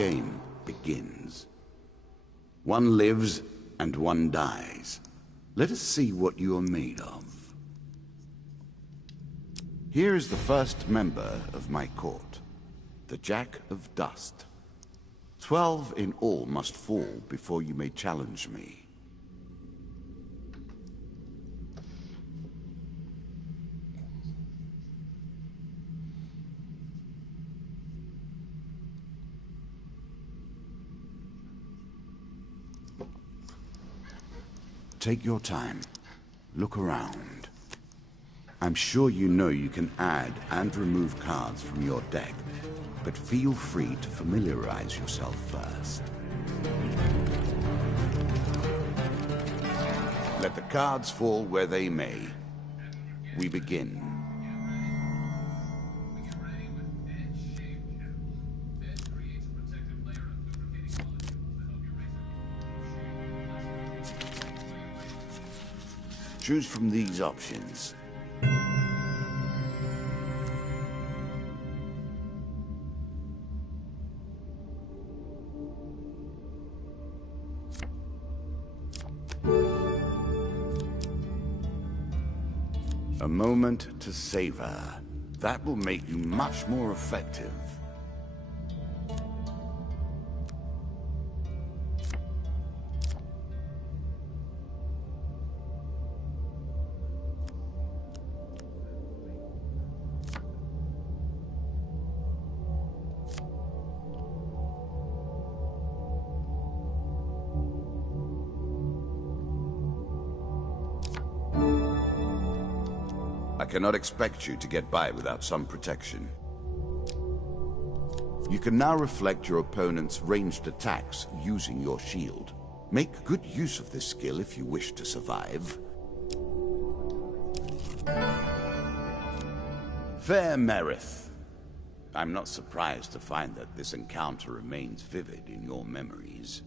game begins. One lives and one dies. Let us see what you are made of. Here is the first member of my court, the Jack of Dust. 12 in all must fall before you may challenge me. Take your time. Look around. I'm sure you know you can add and remove cards from your deck, but feel free to familiarize yourself first. Let the cards fall where they may. We begin. Choose from these options. A moment to savor. That will make you much more effective. I cannot expect you to get by without some protection. You can now reflect your opponent's ranged attacks using your shield. Make good use of this skill if you wish to survive. Fair Merith. I'm not surprised to find that this encounter remains vivid in your memories.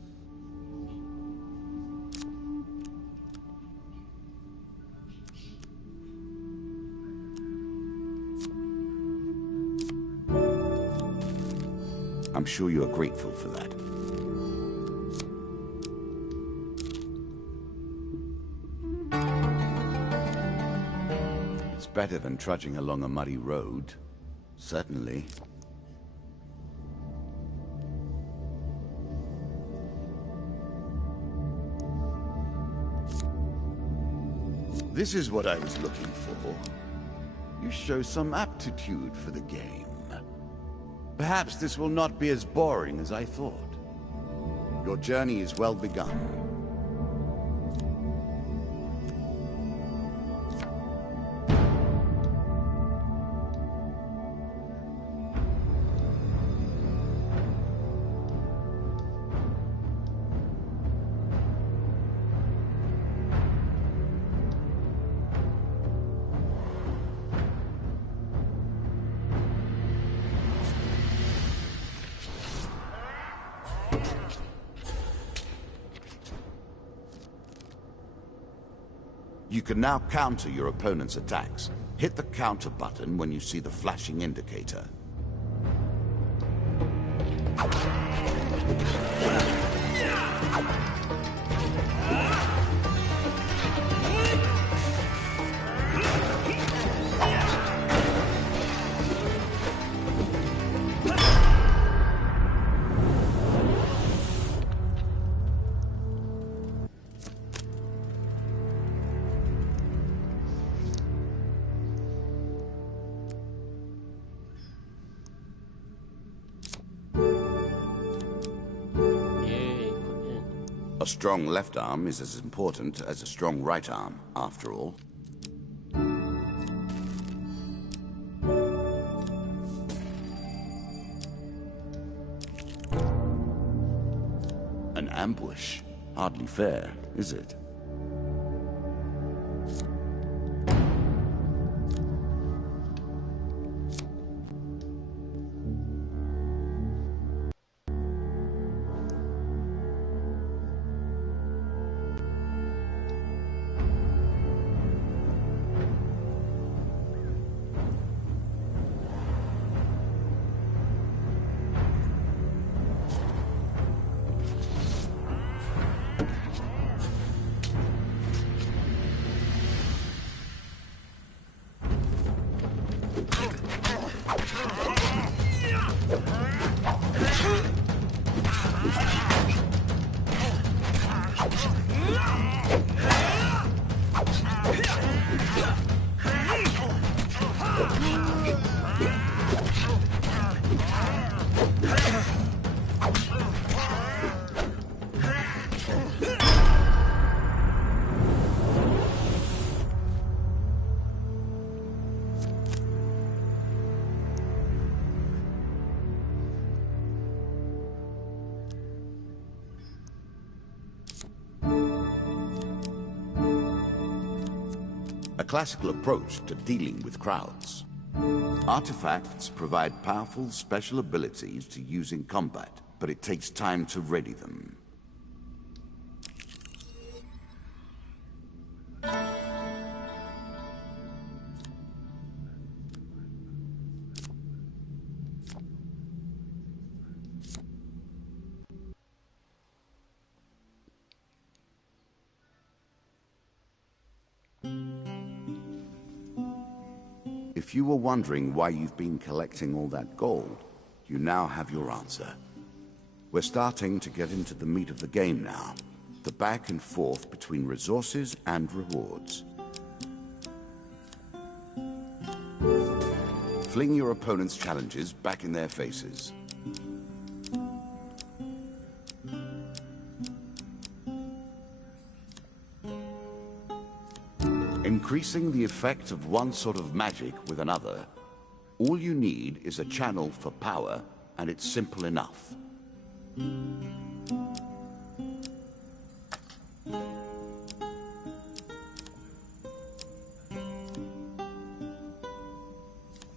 I'm sure you are grateful for that. It's better than trudging along a muddy road. Certainly. This is what I was looking for. You show some aptitude for the game. Perhaps this will not be as boring as I thought. Your journey is well begun. You can now counter your opponent's attacks. Hit the counter button when you see the flashing indicator. A strong left arm is as important as a strong right arm, after all. An ambush? Hardly fair, is it? A classical approach to dealing with crowds. Artifacts provide powerful special abilities to use in combat, but it takes time to ready them. If you were wondering why you've been collecting all that gold, you now have your answer. We're starting to get into the meat of the game now. The back and forth between resources and rewards. Fling your opponent's challenges back in their faces. Increasing the effect of one sort of magic with another, all you need is a channel for power, and it's simple enough.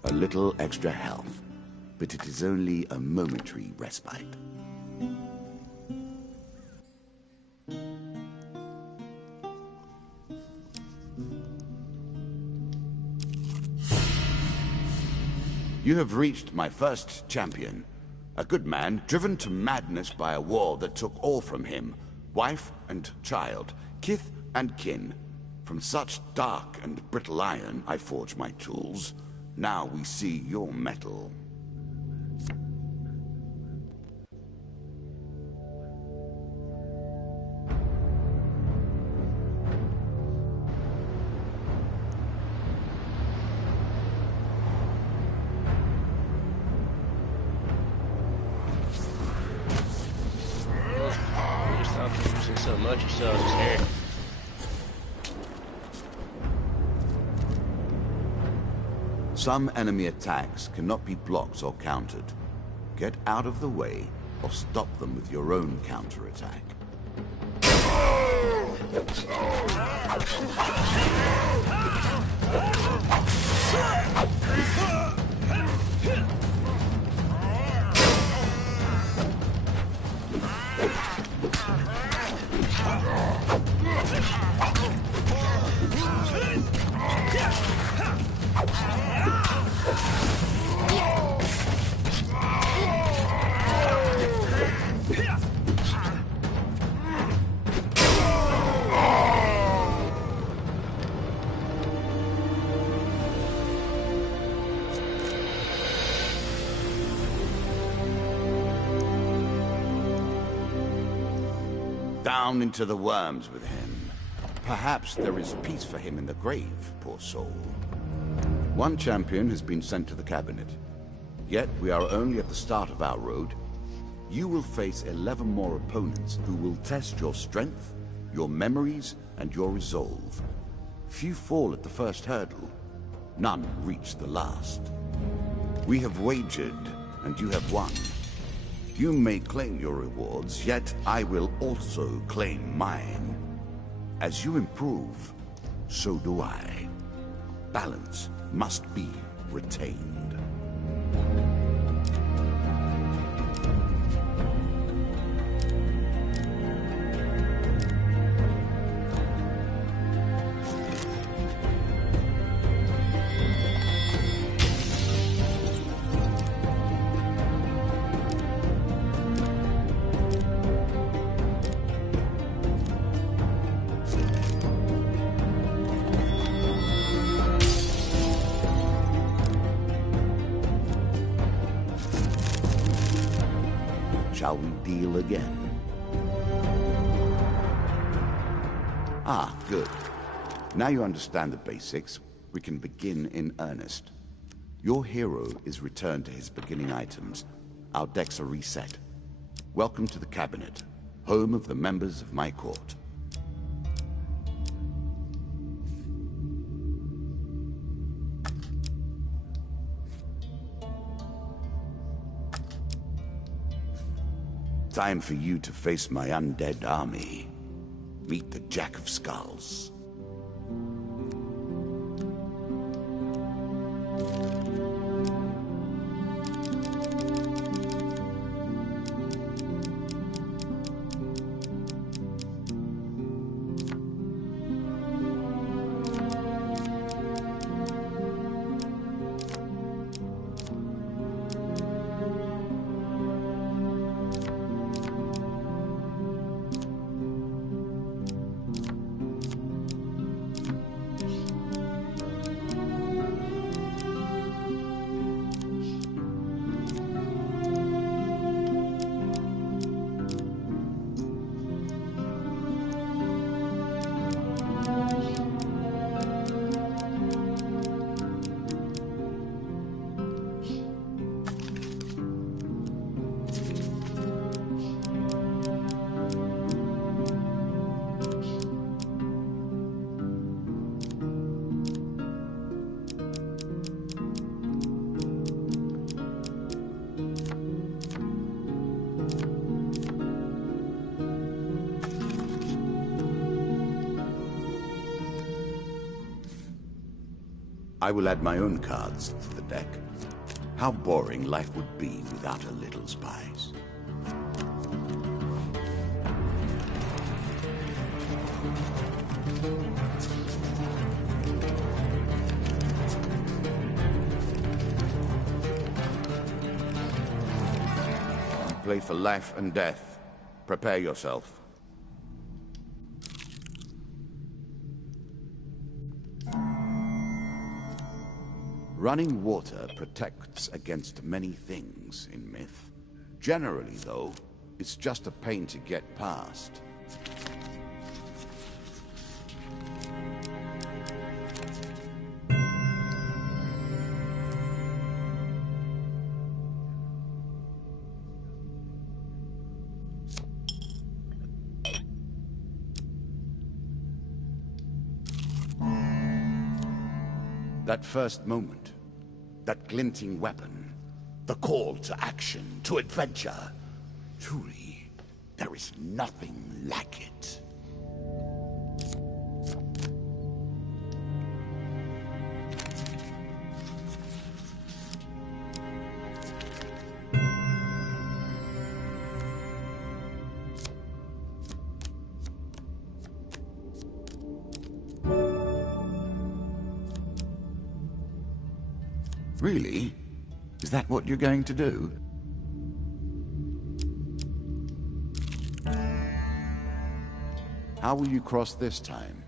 A little extra health, but it is only a momentary respite. You have reached my first champion. A good man, driven to madness by a war that took all from him. Wife and child, kith and kin. From such dark and brittle iron I forge my tools. Now we see your metal. So much, you saw his hair. Some enemy attacks cannot be blocked or countered. Get out of the way, or stop them with your own counterattack. Down into the worms with him. Perhaps there is peace for him in the grave, poor soul. One champion has been sent to the cabinet. Yet we are only at the start of our road. You will face 11 more opponents who will test your strength, your memories, and your resolve. Few fall at the first hurdle. None reach the last. We have wagered, and you have won. You may claim your rewards, yet I will also claim mine. As you improve, so do I. Balance must be retained. Shall we deal again? Ah, good. Now you understand the basics, we can begin in earnest. Your hero is returned to his beginning items. Our decks are reset. Welcome to the cabinet, home of the members of my court. Time for you to face my undead army. Meet the Jack of Skulls. I will add my own cards to the deck. How boring life would be without a little spice. Play for life and death. Prepare yourself. Running water protects against many things in myth. Generally, though, it's just a pain to get past. That first moment, that glinting weapon, the call to action, to adventure. Truly, there is nothing like it. Really? Is that what you're going to do? How will you cross this time?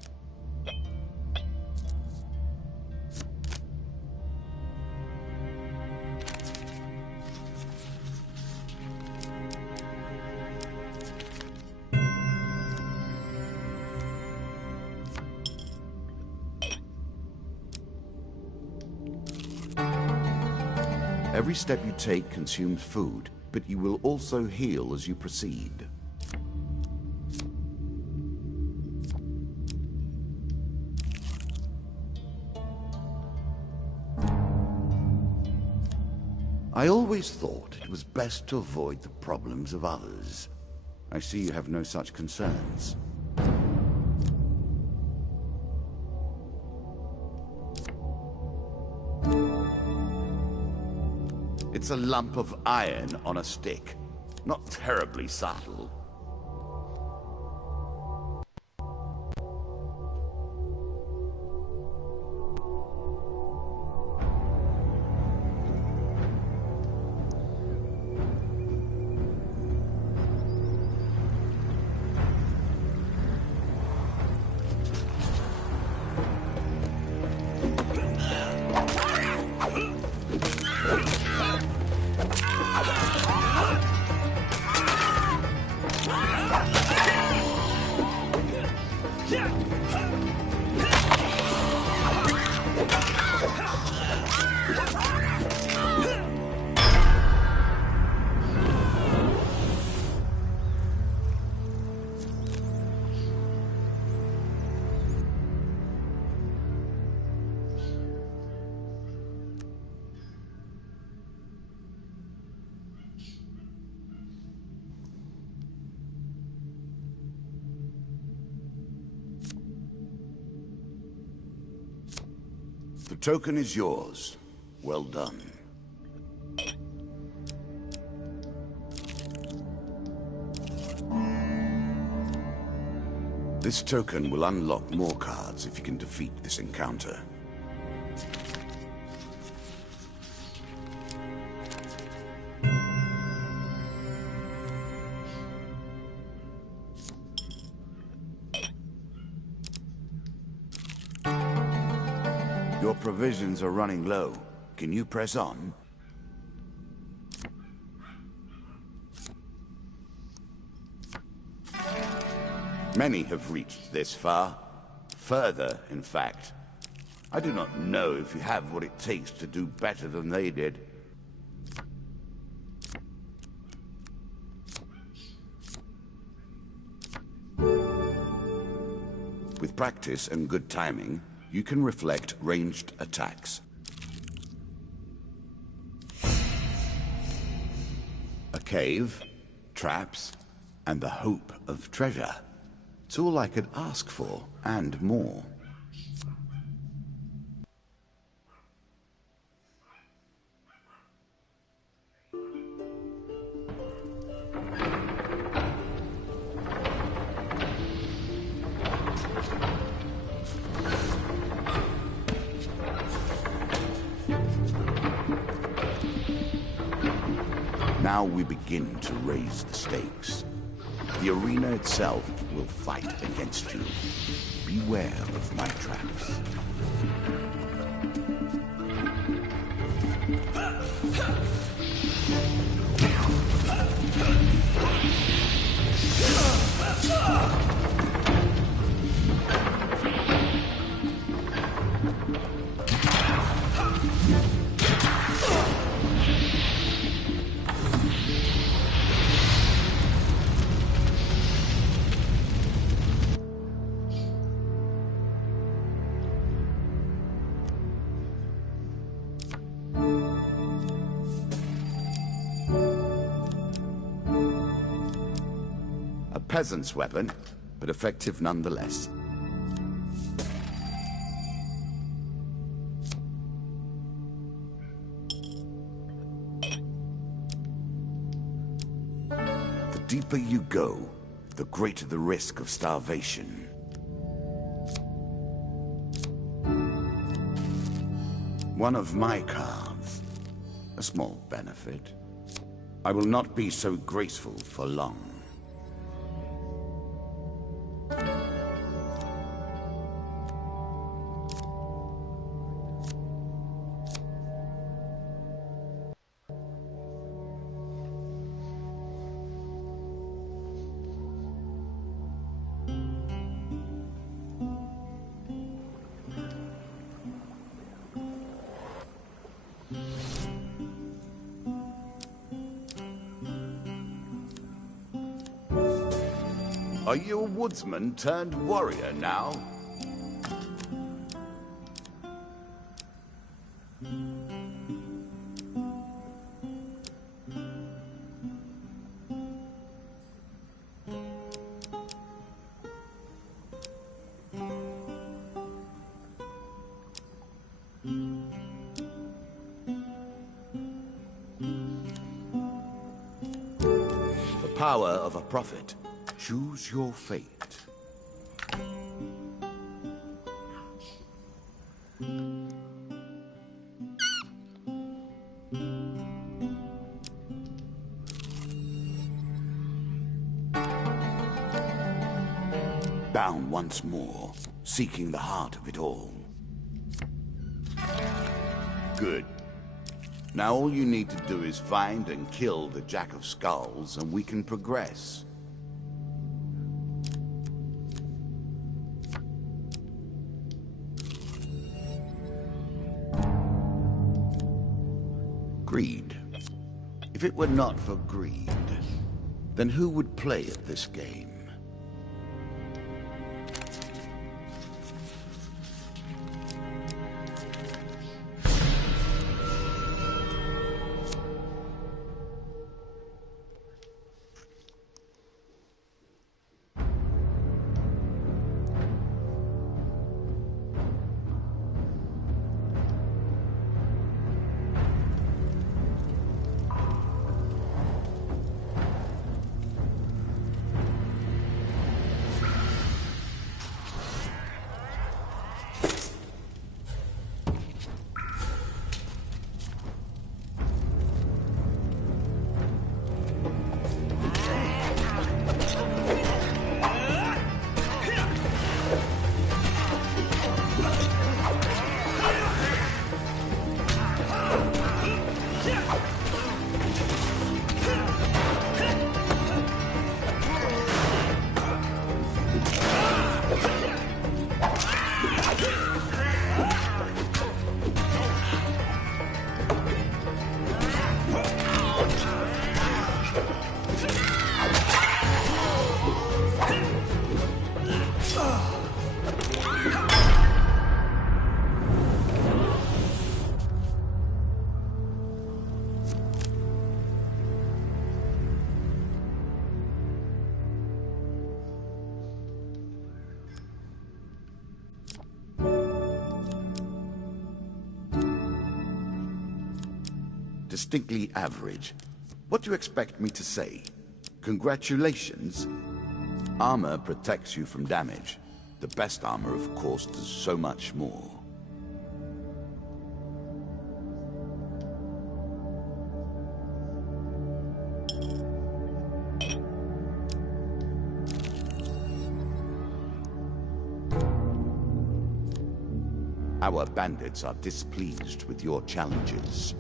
Every step you take consumes food, but you will also heal as you proceed. I always thought it was best to avoid the problems of others. I see you have no such concerns. It's a lump of iron on a stick. Not terribly subtle. The token is yours. Well done. This token will unlock more cards if you can defeat this encounter. Your provisions are running low. Can you press on? Many have reached this far. Further, in fact. I do not know if you have what it takes to do better than they did. With practice and good timing, you can reflect ranged attacks. A cave, traps, and the hope of treasure. It's all I could ask for, and more. Now we begin to raise the stakes. The arena itself will fight against you. Beware of my traps. Peasant's weapon, but effective nonetheless. The deeper you go, the greater the risk of starvation. One of my cards. A small benefit. I will not be so graceful for long. Are you a woodsman turned warrior now? The power of a prophet. Choose your fate. Bound once more, seeking the heart of it all. Good. Now all you need to do is find and kill the Jack of Skulls, and we can progress. If it were not for greed, then who would play at this game? Distinctly average. What do you expect me to say? Congratulations? Armor protects you from damage. The best armor, of course, does so much more. Our bandits are displeased with your challenges.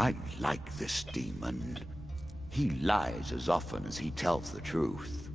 I like this demon. He lies as often as he tells the truth.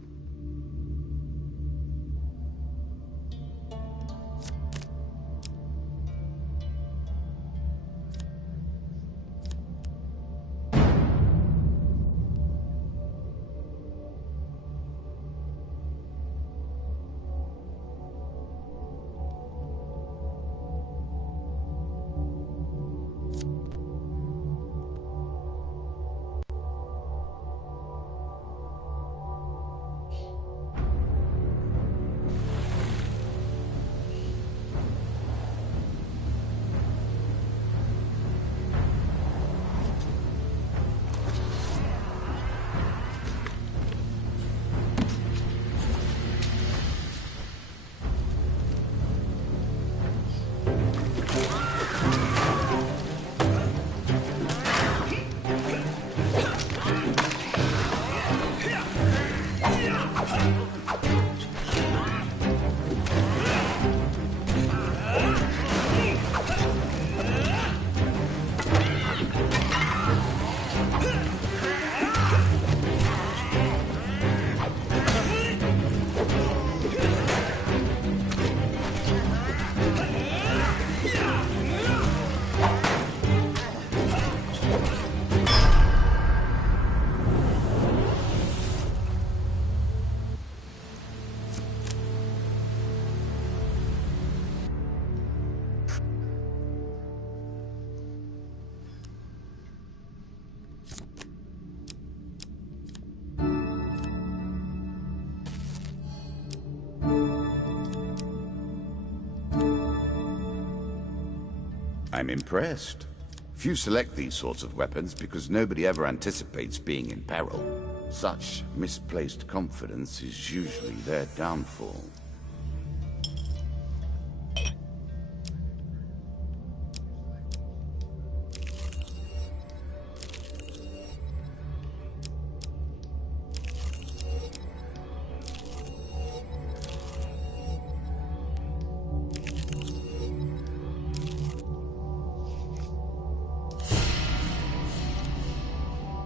I'm impressed. Few select these sorts of weapons because nobody ever anticipates being in peril. Such misplaced confidence is usually their downfall.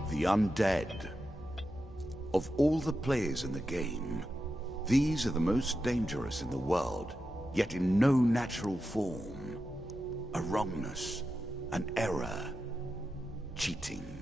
The undead. Of all the players in the game, these are the most dangerous in the world, yet in no natural form. A wrongness, an error, cheating.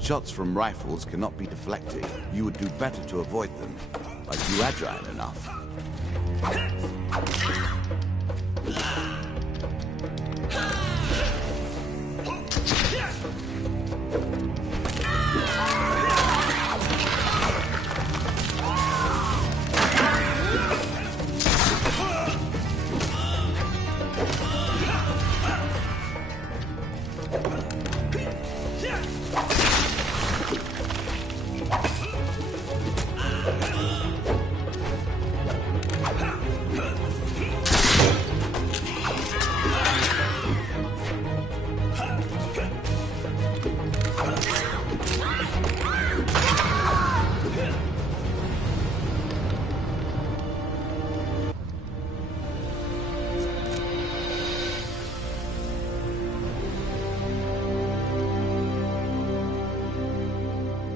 Shots from rifles cannot be deflected. You would do better to avoid them. Are you agile enough?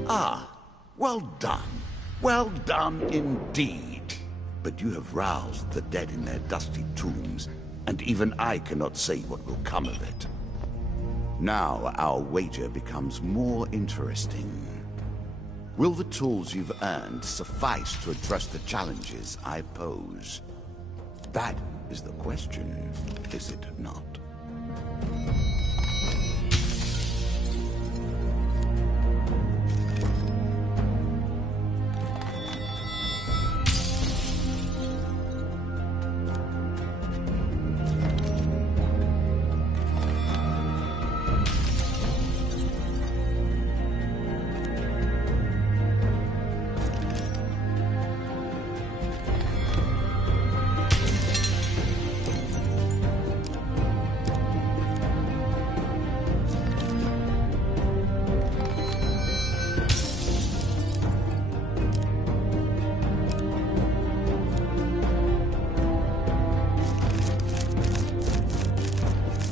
Ah, well done. Well done indeed. But you have roused the dead in their dusty tombs, and even I cannot say what will come of it. Now our wager becomes more interesting. Will the tools you've earned suffice to address the challenges I pose? That is the question, is it not?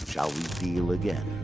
Shall we deal again?